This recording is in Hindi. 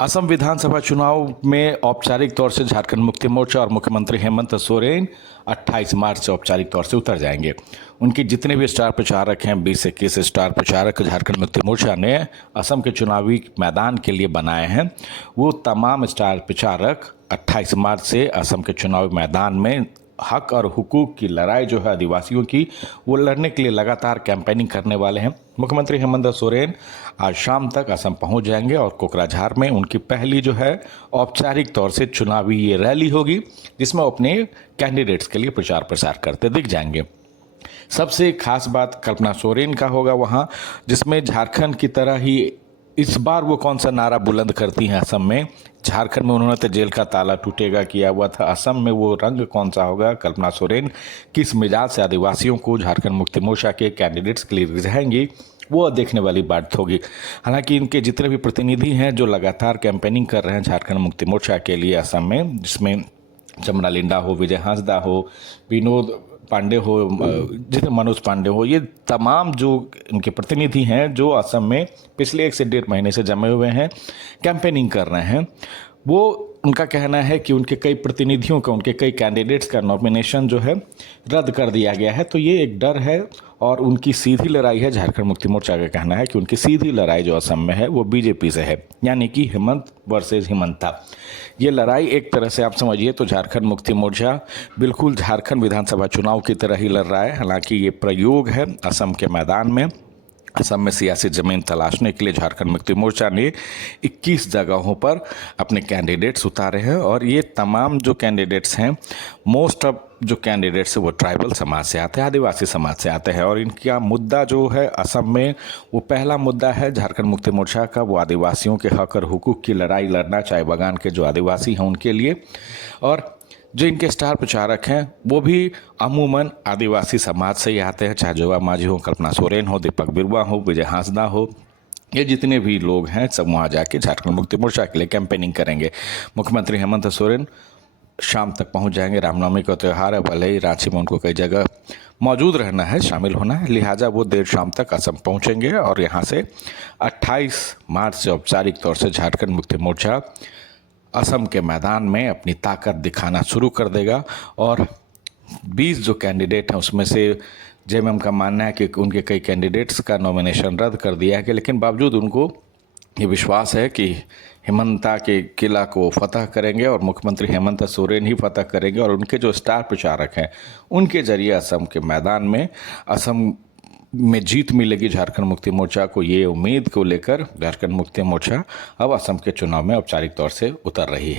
असम विधानसभा चुनाव में औपचारिक तौर से झारखंड मुक्ति मोर्चा और मुख्यमंत्री हेमंत सोरेन 28 मार्च से औपचारिक तौर से उतर जाएंगे। उनके जितने भी स्टार प्रचारक हैं, 20-21 स्टार प्रचारक झारखंड मुक्ति मोर्चा ने असम के चुनावी मैदान के लिए बनाए हैं, वो तमाम स्टार प्रचारक 28 मार्च से असम के चुनावी मैदान में हक और हुकूक की लड़ाई जो है आदिवासियों की, वो लड़ने के लिए लगातार कैंपेनिंग करने वाले हैं। मुख्यमंत्री हेमंत सोरेन आज शाम तक असम पहुंच जाएंगे और कोकराझार में उनकी पहली जो है औपचारिक तौर से चुनावी ये रैली होगी, जिसमें अपने कैंडिडेट्स के लिए प्रचार प्रसार करते दिख जाएंगे। सबसे खास बात कल्पना सोरेन का होगा वहाँ, जिसमें झारखंड की तरह ही इस बार वो कौन सा नारा बुलंद करती हैं असम में। झारखंड में उन्होंने तो जेल का ताला टूटेगा किया हुआ था, असम में वो रंग कौन सा होगा, कल्पना सोरेन किस मिजाज से आदिवासियों को झारखंड मुक्ति मोर्चा के कैंडिडेट्स के लिए रिझाएंगी, वो देखने वाली बात होगी। हालांकि इनके जितने भी प्रतिनिधि हैं जो लगातार कैंपेनिंग कर रहे हैं झारखंड मुक्ति मोर्चा के लिए असम में, जिसमें जमुना लिंडा हो, विजय हांसदा हो, विनोद पांडे हो, जितने मनोज पांडे हो, ये तमाम जो इनके प्रतिनिधि हैं जो असम में पिछले 1 से 1.5 महीने से जमे हुए हैं, कैंपेनिंग कर रहे हैं, वो उनका कहना है कि उनके कई प्रतिनिधियों का, उनके कई कैंडिडेट्स का नॉमिनेशन जो है रद्द कर दिया गया है। तो ये एक डर है और उनकी सीधी लड़ाई है। झारखंड मुक्ति मोर्चा का कहना है कि उनकी सीधी लड़ाई जो असम में है वो बीजेपी से है, यानी कि हेमंत वर्सेस हिमंता। ये लड़ाई एक तरह से आप समझिए तो झारखंड मुक्ति मोर्चा बिल्कुल झारखंड विधानसभा चुनाव की तरह ही लड़ रहा है। हालांकि ये प्रयोग है असम के मैदान में। असम में सियासी ज़मीन तलाशने के लिए झारखंड मुक्ति मोर्चा ने 21 जगहों पर अपने कैंडिडेट्स उतारे हैं और ये तमाम जो कैंडिडेट्स हैं, मोस्ट ऑफ जो कैंडिडेट्स हैं वो ट्राइबल समाज से आते हैं, आदिवासी समाज से आते हैं। और इनका मुद्दा जो है असम में, वो पहला मुद्दा है झारखंड मुक्ति मोर्चा का, वो आदिवासियों के हक और हुकूक की लड़ाई लड़ना, चाय बागान के जो आदिवासी हैं उनके लिए। और जो इनके स्टार प्रचारक हैं वो भी अमूमन आदिवासी समाज से ही आते हैं, चाहे जोगा माझी हो, कल्पना सोरेन हो, दीपक बिरुवा हो, विजय हांसदा हो, ये जितने भी लोग हैं सब वहाँ जाके झारखंड मुक्ति मोर्चा के लिए कैंपेनिंग करेंगे। मुख्यमंत्री हेमंत सोरेन शाम तक पहुँच जाएंगे। रामनवमी का त्यौहार है, भले ही रांची में उनको कई जगह मौजूद रहना है, शामिल होना है, लिहाजा वो देर शाम तक असम पहुँचेंगे और यहाँ से 28 मार्च से औपचारिक तौर से झारखंड मुक्ति मोर्चा असम के मैदान में अपनी ताकत दिखाना शुरू कर देगा। और 20 जो कैंडिडेट हैं उसमें से जेएमएम का मानना है कि उनके कई कैंडिडेट्स का नॉमिनेशन रद्द कर दिया है, लेकिन बावजूद उनको ये विश्वास है कि हिमंता के किला को फतह करेंगे और मुख्यमंत्री हेमंत सोरेन ही फतह करेंगे। और उनके जो स्टार प्रचारक हैं उनके जरिए असम के मैदान में, असम में जीत मिलेगी झारखंड मुक्ति मोर्चा को। ये उम्मीद को लेकर झारखंड मुक्ति मोर्चा अब असम के चुनाव में औपचारिक तौर से उतर रही है।